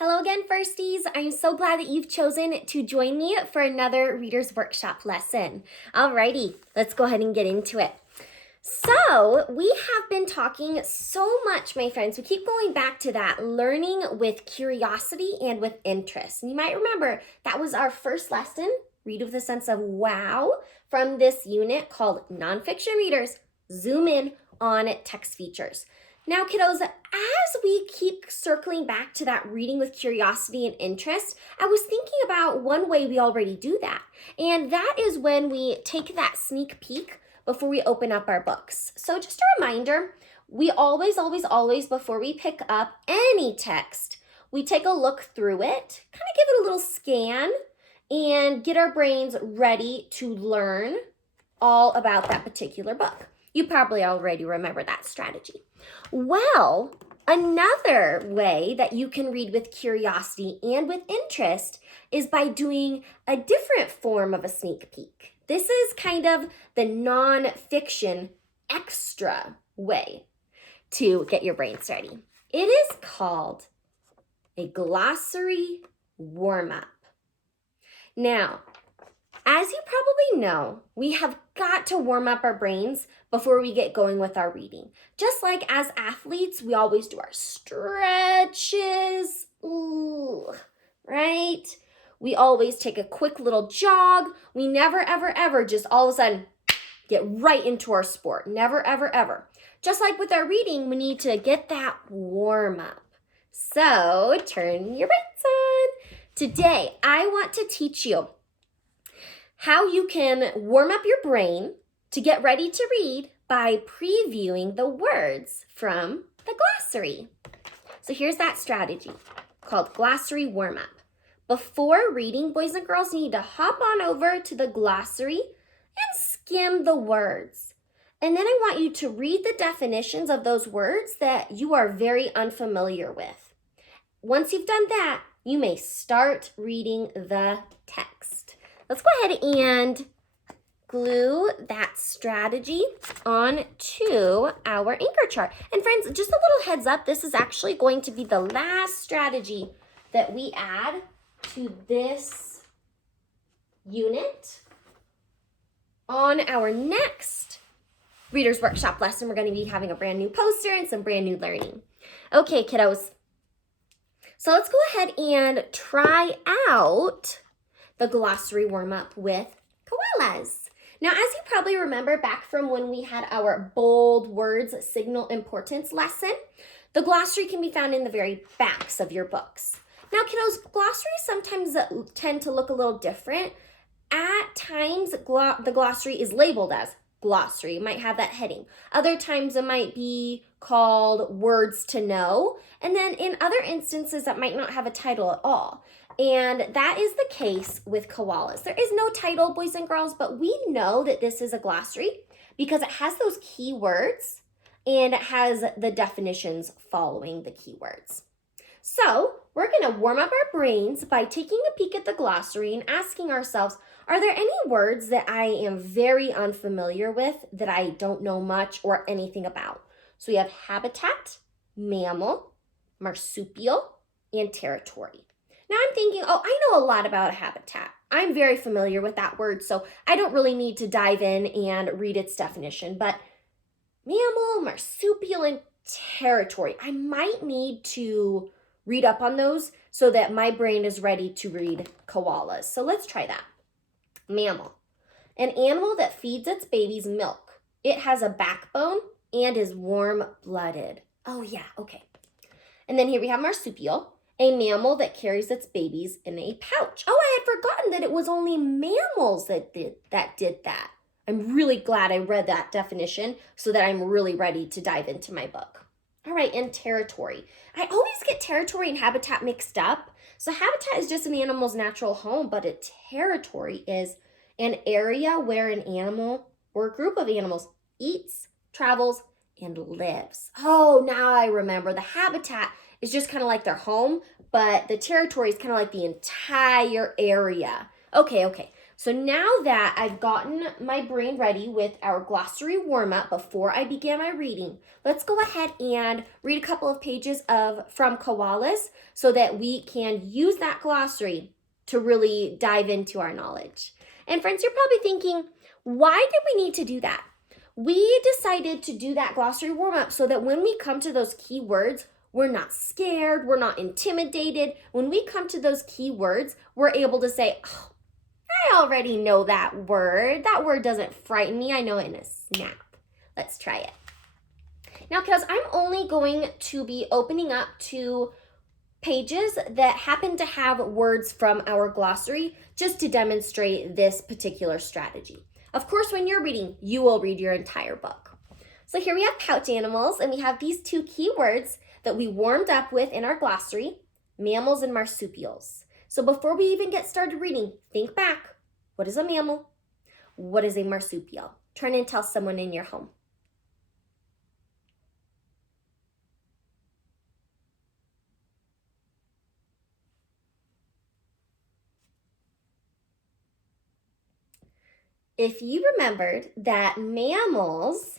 Hello again, Firsties. I'm so glad that you've chosen to join me for another Reader's Workshop lesson. Alrighty, let's go ahead and get into it. So, we have been talking so much, my friends. We keep going back to that learning with curiosity and with interest. And you might remember that was our first lesson, Read with a Sense of Wow, from this unit called Nonfiction Readers. Zoom in on text features. Now, kiddos, as we keep circling back to that reading with curiosity and interest, I was thinking about one way we already do that. And that is when we take that sneak peek before we open up our books. So just a reminder, we always, before we pick up any text, we take a look through it, kind of give it a little scan, and get our brains ready to learn all about that particular book. You probably already remember that strategy. Well, another way that you can read with curiosity and with interest is by doing a different form of a sneak peek. This is kind of the nonfiction extra way to get your brains ready. It is called a glossary warm-up. Now, as you probably know, we have got to warm up our brains before we get going with our reading. Just like as athletes, we always do our stretches, right? We always take a quick little jog. We never, ever just all of a sudden get right into our sport. Never, ever. Just like with our reading, we need to get that warm up. So turn your brains on. Today, I want to teach you how you can warm up your brain to get ready to read by previewing the words from the glossary. So here's that strategy called Glossary Warm-Up. Before reading, boys and girls, you need to hop on over to the glossary and skim the words. And then I want you to read the definitions of those words that you are very unfamiliar with. Once you've done that, you may start reading the text. Let's go ahead and glue that strategy onto our anchor chart. And friends, just a little heads up, this is actually going to be the last strategy that we add to this unit. On our next Reader's Workshop lesson, we're going to be having a brand new poster and some brand new learning. Okay, kiddos. So let's go ahead and try out the glossary warm-up with koalas. Now, as you probably remember back from when we had our bold words signal importance lesson, the glossary can be found in the very backs of your books. Now, kiddos, glossaries sometimes tend to look a little different. At times, the glossary is labeled as glossary. It might have that heading. Other times it might be called words to know. And then in other instances, that might not have a title at all. And that is the case with koalas. There is no title, boys and girls, but we know that this is a glossary because it has those keywords and it has the definitions following the keywords. So we're going to warm up our brains by taking a peek at the glossary and asking ourselves, are there any words that I am very unfamiliar with that I don't know much or anything about? So we have habitat, mammal, marsupial, and territory. Now I'm thinking, I know a lot about a habitat. I'm very familiar with that word, so I don't really need to dive in and read its definition. But mammal, marsupial, and territory, I might need to read up on those so that my brain is ready to read koalas. So let's try that. Mammal, an animal that feeds its babies milk. It has a backbone and is warm-blooded. Oh yeah, okay. And then here we have marsupial, a mammal that carries its babies in a pouch. Oh, I had forgotten that it was only mammals that did that. I'm really glad I read that definition so that I'm really ready to dive into my book. All right, and territory. I always get territory and habitat mixed up. So habitat is just an animal's natural home, but a territory is an area where an animal or a group of animals eats, travels, and lives. Oh, now I remember. The habitat is just kind of like their home, but the territory is kind of like the entire area. Okay. So now that I've gotten my brain ready with our glossary warm-up before I began my reading, let's go ahead and read a couple of pages from koalas so that we can use that glossary to really dive into our knowledge. And friends, you're probably thinking, why did we need to do that? We decided to do that glossary warm-up so that when we come to those key words, we're not scared, we're not intimidated. When we come to those key words, we're able to say, oh, I already know that word. That word doesn't frighten me. I know it in a snap. Let's try it. Now, kiddos, I'm only going to be opening up to pages that happen to have words from our glossary just to demonstrate this particular strategy. Of course, when you're reading, you will read your entire book. So here we have pouch animals, and we have these two key words that we warmed up with in our glossary, mammals and marsupials. So before we even get started reading, think back. What is a mammal? What is a marsupial? Turn and tell someone in your home. If you remembered that mammals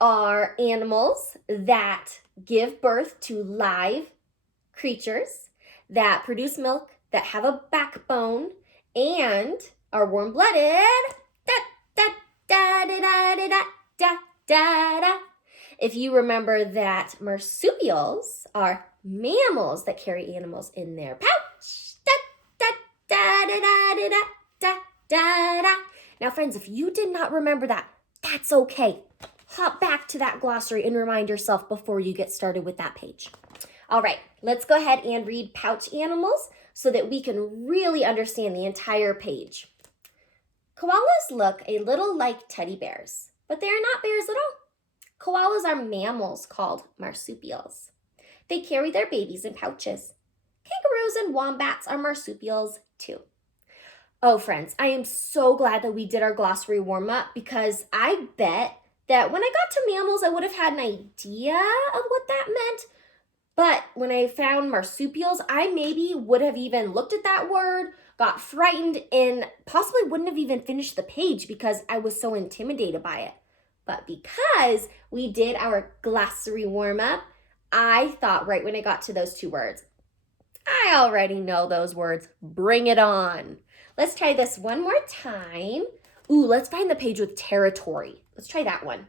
are animals that give birth to live creatures that produce milk, that have a backbone, and are warm-blooded. If you remember that marsupials are mammals that carry animals in their pouch. Now, friends, if you did not remember that, that's okay. Hop back to that glossary and remind yourself before you get started with that page. All right, let's go ahead and read pouch animals so that we can really understand the entire page. Koalas look a little like teddy bears, but they are not bears at all. Koalas are mammals called marsupials. They carry their babies in pouches. Kangaroos and wombats are marsupials too. Oh, friends, I am so glad that we did our glossary warm-up because I bet that when I got to mammals, I would have had an idea of what that meant. But when I found marsupials, I maybe would have even looked at that word, got frightened, and possibly wouldn't have even finished the page because I was so intimidated by it. But because we did our glossary warm-up, I thought right when I got to those two words, I already know those words. Bring it on. Let's try this one more time. Ooh, let's find the page with territory. Let's try that one.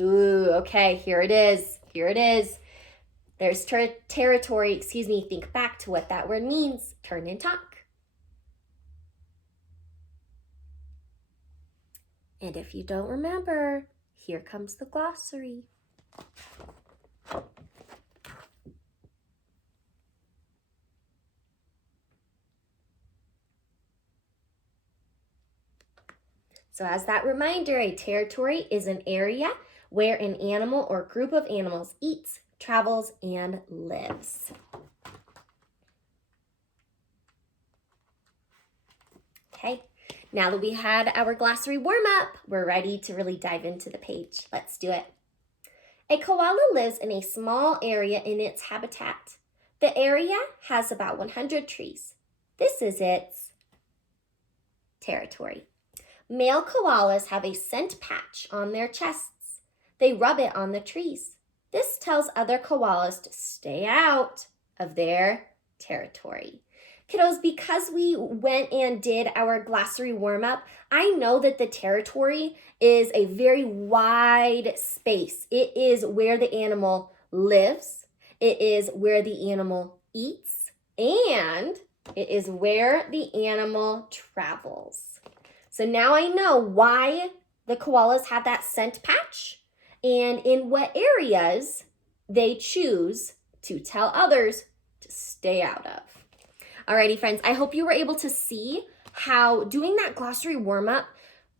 Ooh, okay, here it is. Here it is. There's territory. Excuse me. Think back to what that word means. Turn and talk. And if you don't remember, here comes the glossary. So as that reminder, a territory is an area where an animal or group of animals eats, travels, and lives. Okay, now that we had our glossary warm-up, we're ready to really dive into the page. Let's do it. A koala lives in a small area in its habitat. The area has about 100 trees. This is its territory. Male koalas have a scent patch on their chests. They rub it on the trees. This tells other koalas to stay out of their territory. Kiddos, because we went and did our glossary warm-up, I know that the territory is a very wide space. It is where the animal lives. It is where the animal eats. And it is where the animal travels. So now I know why the koalas have that scent patch and in what areas they choose to tell others to stay out of. Alrighty, friends, I hope you were able to see how doing that glossary warm-up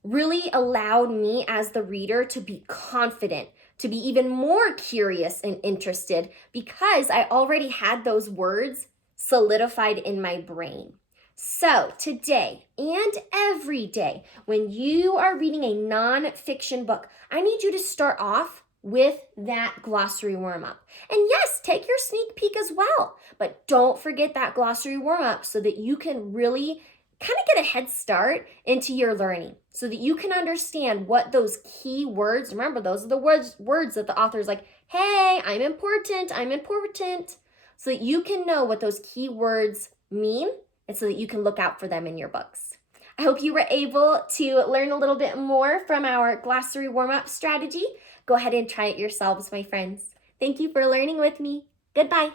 really allowed me as the reader to be confident, to be even more curious and interested because I already had those words solidified in my brain. So today and every day, when you are reading a nonfiction book, I need you to start off with that glossary warm-up. And yes, take your sneak peek as well, but don't forget that glossary warm-up so that you can really kind of get a head start into your learning so that you can understand what those key words, remember those are the words that the author is like, hey, I'm important, so that you can know what those key words mean and so that you can look out for them in your books. I hope you were able to learn a little bit more from our glossary warm-up strategy. Go ahead and try it yourselves, my friends. Thank you for learning with me. Goodbye.